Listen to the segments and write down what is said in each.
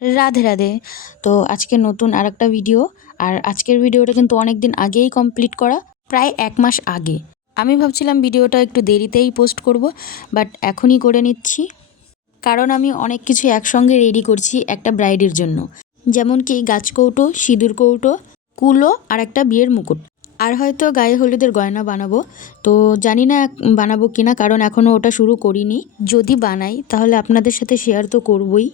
রাধে রাধে। তো আজকে নতুন আরেকটা ভিডিও। আর আজকের ভিডিওটা কিন্তু অনেক দিন আগেই কমপ্লিট করা, প্রায় ১ মাস আগে। আমি ভাবছিলাম ভিডিওটা একটু দেরিতেই পোস্ট করব, বাট এখনই করে নিচ্ছি। কারণ আমি অনেক কিছু একসঙ্গে রেডি করছি একটা ব্রাইডের জন্য। যেমন কি গাছকৌটো, সিঁদুর কৌটো, কুলো আর একটা বিয়ের মুকুট। আর হয়তো গায়ে হলুদের গয়না বানাবো। তো জানি না বানাবো কিনা, কারণ এখনও ওটা শুরু করিনি। যদি বানাই তাহলে আপনাদের সাথে শেয়ার তো করবই।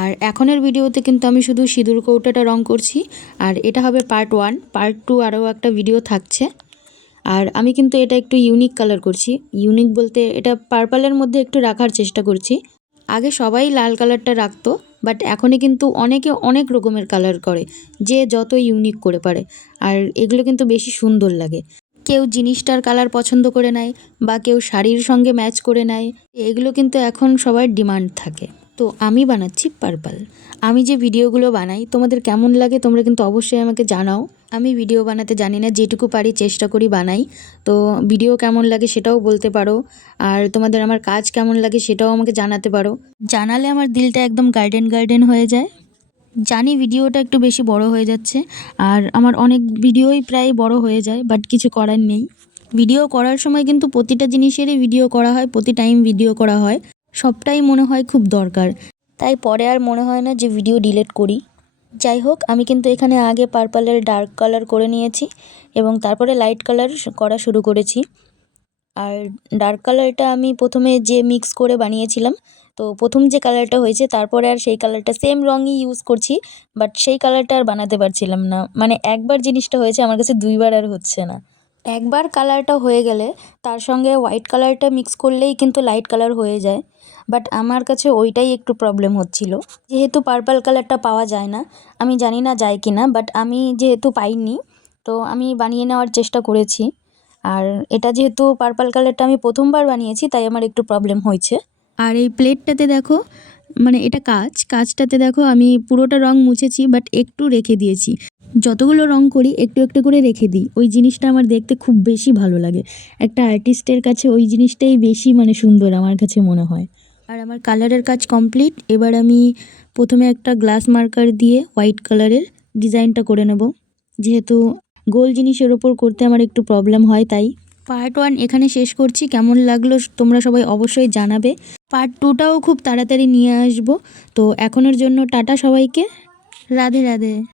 আর এখনের ভিডিওতে কিন্তু আমি শুধু সিঁদুর কৌটাটা রং করছি। আর এটা হবে পার্ট 1, পার্ট 2 আরও একটা ভিডিও থাকছে। আর আমি কিন্তু এটা একটু ইউনিক কালার করছি। ইউনিক বলতে এটা পার্পলের মধ্যে একটু রাখার চেষ্টা করছি। আগে সবাই লাল কালারটা রাখতো, বাট এখনই কিন্তু অনেকে অনেক রকমের কালার করে, যে যত ইউনিক করে পারে। আর এগুলো কিন্তু বেশি সুন্দর লাগে। কেউ জিনিসটার কালার পছন্দ করে নেয়, বা কেউ শাড়ির সঙ্গে ম্যাচ করে নেয়। এগুলো কিন্তু এখন সবার ডিমান্ড থাকে। তো আমি বানাচ্ছি পার্পল। আমি যে ভিডিওগুলো বানাই তোমাদের কেমন লাগে তোমরা কিন্তু অবশ্যই আমাকে জানাও। আমি ভিডিও বানাতে জানি না, যেটুকু পারি চেষ্টা করি বানাই। তো ভিডিও কেমন লাগে সেটাও বলতে পারো। আর তোমাদের আমার কাজ কেমন লাগে সেটাও আমাকে জানাতে পারো। জানালে আমার দিলটা একদম গার্ডেন গার্ডেন হয়ে যায়। জানি ভিডিওটা একটু বেশি বড় হয়ে যাচ্ছে, আর আমার অনেক ভিডিওই প্রায় বড় হয়ে যায়, বাট কিছু করার নেই। ভিডিও করার সময় কিন্তু প্রতিটা জিনিসেরই ভিডিও করা হয়, প্রতি টাইম ভিডিও করা হয়। সবটাই মনে হয় খুব দরকার, তাই পরে আর মনে হয় না যে ভিডিও ডিলিট করি। যাই হোক, আমি কিন্তু এখানে আগে পার্পলের ডার্ক কালার করে নিয়েছি এবং তারপরে লাইট কালার করা শুরু করেছি। আর ডার্ক কালারটা আমি প্রথমে যে মিক্স করে বানিয়েছিলাম, তো প্রথম যে কালারটা হয়েছে তারপরে আর সেই কালারটা সেম রঙই ইউজ করছি, বাট সেই কালারটা আর বানাতে পারছিলাম না। মানে একবার জিনিসটা হয়েছে, আমার কাছে দুইবার আর হচ্ছে না। একবার কালারটা হয়ে গেলে তার সঙ্গে হোয়াইট কালারটা মিক্স করলেই কিন্তু লাইট কালার হয়ে যায়, বাট আমার কাছে ওইটাই একটু প্রবলেম হচ্ছিল। যেহেতু পার্পল কালারটা পাওয়া যায় না, আমি জানি না যায় কি না, বাট আমি যেহেতু পাইনি তো আমি বানিয়ে নেওয়ার চেষ্টা করেছি। আর এটা যেহেতু পার্পল কালারটা আমি প্রথমবার বানিয়েছি, তাই আমার একটু প্রবলেম হয়েছে। আর এই প্লেটটাতে দেখো, মানে এটা কাচটাতে দেখো আমি পুরোটা রং মুছেছি, বাট একটু রেখে দিয়েছি। যতগুলো রং করি একটু একটু করে রেখে দিই, ওই জিনিসটা আমার দেখতে খুব বেশি ভালো লাগে। একটা আর্টিস্টের কাছে ওই জিনিসটাই বেশি সুন্দর আমার কাছে মনে হয়। আর আমার কালারের কাজ কমপ্লিট। এবার আমি প্রথমে একটা গ্লাস মার্কার দিয়ে হোয়াইট কালারের ডিজাইনটা করে নেব, যেহেতু গোল জিনিসের ওপর করতে আমার একটু প্রবলেম হয়। তাই পার্ট 1 এখানে শেষ করছি। কেমন লাগলো তোমরা সবাই অবশ্যই জানাবে। পার্ট 2টাও খুব তাড়াতাড়ি নিয়ে আসবো। তো এখনের জন্য টাটা সবাইকে, রাধে রাধে।